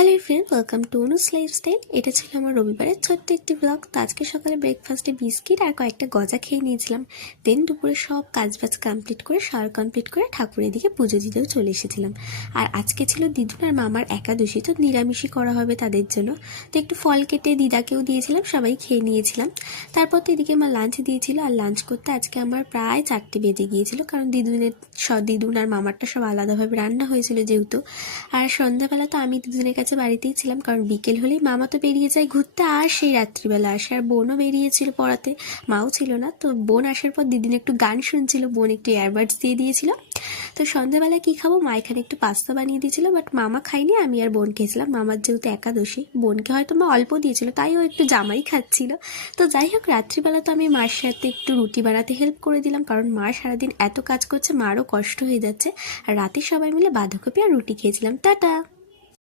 Hello friend, welcome to Anu's lifestyle. এটা ছিল আমার রবিবারের ছোট্ট একটি ব্লগ। তো আজকে সকালে ব্রেকফাস্টে বিস্কিট আর কয়েকটা গজা খেয়ে নিয়েছিলাম। দেন দুপুরে সব কাজবাজ কমপ্লিট করে শাওয়ার কমপ্লিট করে ঠাকুরের দিকে পুজো দিতেও চলে এসেছিলাম। আর আজকে ছিল দিদুন আর মামার একাদশী, তো নিরামিষই করা হবে তাদের জন্য। তো একটু ফল কেটে দিদাকেও দিয়েছিলাম, সবাই খেয়ে নিয়েছিলাম। তারপর তো এদিকে আমার লাঞ্চ দিয়েছিল, আর লাঞ্চ করতে আজকে আমার প্রায় 4টে বেজে গিয়েছিল, কারণ দিদুন আর মামারটা সব আলাদাভাবে রান্না হয়েছিল যেহেতু। আর সন্ধ্যাবেলা তো আমি দুজনের কাছে বাড়িতেই ছিলাম, কারণ বিকেল হলেই মামা তো বেরিয়ে যায় ঘুরতে, আর সেই রাত্রিবেলা আসে। আর বোনও বেরিয়েছিল পড়াতে, মাও ছিল না। তো বোন আসার পর দিদিন একটু গান শুনছিল, বোন একটু ইয়ারবাডস দিয়ে দিয়েছিল। তো সন্ধ্যাবেলা কি খাবো, মা এখানে একটু পাস্তা বানিয়ে দিয়েছিল, বাট মামা খাইনি, আমি আর বোন খেয়েছিলাম। মামার যেহেতু একাদশী, বোনকে হয়তো মা অল্প দিয়েছিল, তাই ও একটু জামাই খাচ্ছিল। তো যাই হোক, রাত্রিবেলা তো আমি মার সাথে একটু রুটি বানাতে হেল্প করে দিলাম, কারণ মা সারাদিন এত কাজ করছে, মারও কষ্ট হয়ে যাচ্ছে। আর রাতে সবাই মিলে বাঁধাকপি আর রুটি খেয়েছিলাম। টাটা।